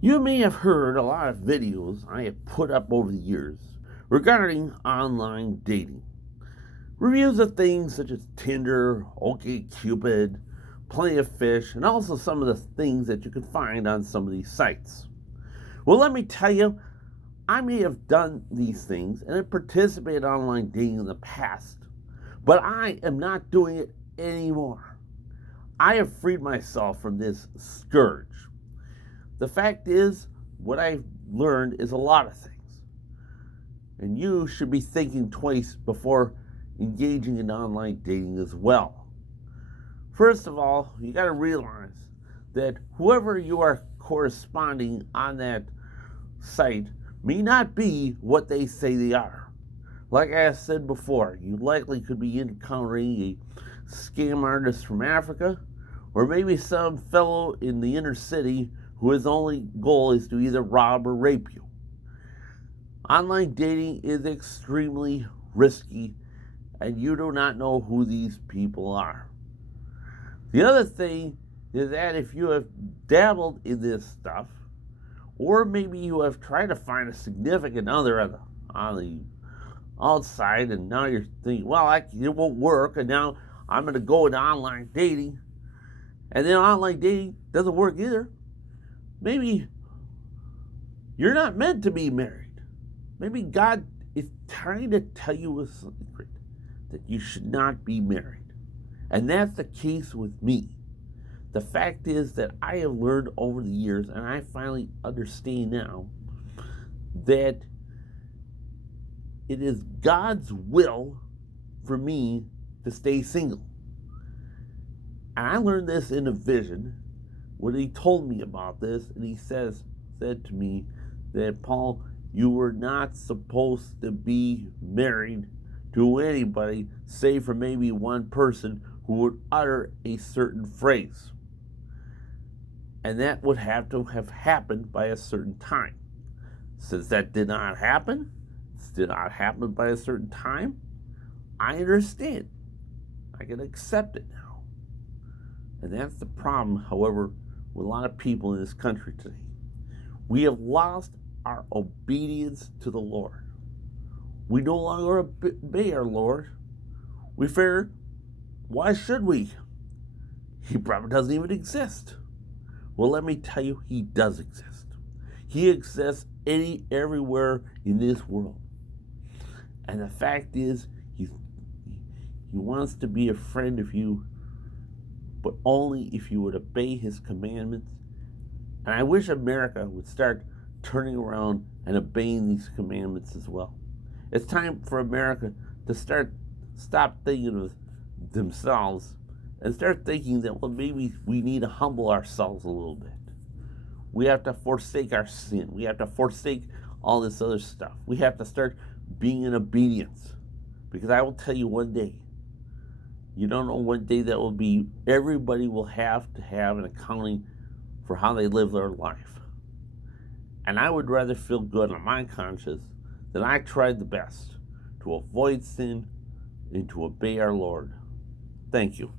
You may have heard a lot of videos I have put up over the years regarding online dating. Reviews of things such as Tinder, OkCupid, Plenty of Fish, and also some of the things that you can find on some of these sites. Well, let me tell you, I may have done these things and have participated in online dating in the past, but I am not doing it anymore. I have freed myself from this scourge. The fact is, what I've learned is a lot of things. And you should be thinking twice before engaging in online dating as well. First of all, you got to realize that whoever you are corresponding on that site may not be what they say they are. Like I said before, you likely could be encountering a scam artist from Africa, or maybe some fellow in the inner city whose only goal is to either rob or rape you. Online dating is extremely risky, and you do not know who these people are. The other thing is that if you have dabbled in this stuff, or maybe you have tried to find a significant other on the outside, and now you're thinking, well, it won't work, and now I'm going to go into online dating, and then online dating doesn't work either. Maybe you're not meant to be married. Maybe God is trying to tell you a secret that you should not be married. And that's the case with me. The fact is that I have learned over the years, and I finally understand now, that it is God's will for me to stay single. And I learned this in a vision when he told me about this, and he said to me that, Paul, you were not supposed to be married to anybody save for maybe one person who would utter a certain phrase. And that would have to have happened by a certain time. Since that did not happen by a certain time, I understand. I can accept it now. And that's the problem, however, with a lot of people in this country today. We have lost our obedience to the Lord. We no longer obey our Lord. We figure, why should we? He probably doesn't even exist. Well, let me tell you, he does exist. He exists everywhere in this world. And the fact is, he wants to be a friend of you, but only if you would obey his commandments. And I wish America would start turning around and obeying these commandments as well. It's time for America to stop thinking of themselves and start thinking that, well, maybe we need to humble ourselves a little bit. We have to forsake our sin. We have to forsake all this other stuff. We have to start being in obedience. Because I will tell you one day, you don't know what day that will be, everybody will have to have an accounting for how they live their life. And I would rather feel good on my conscience that I tried the best to avoid sin and to obey our Lord. Thank you.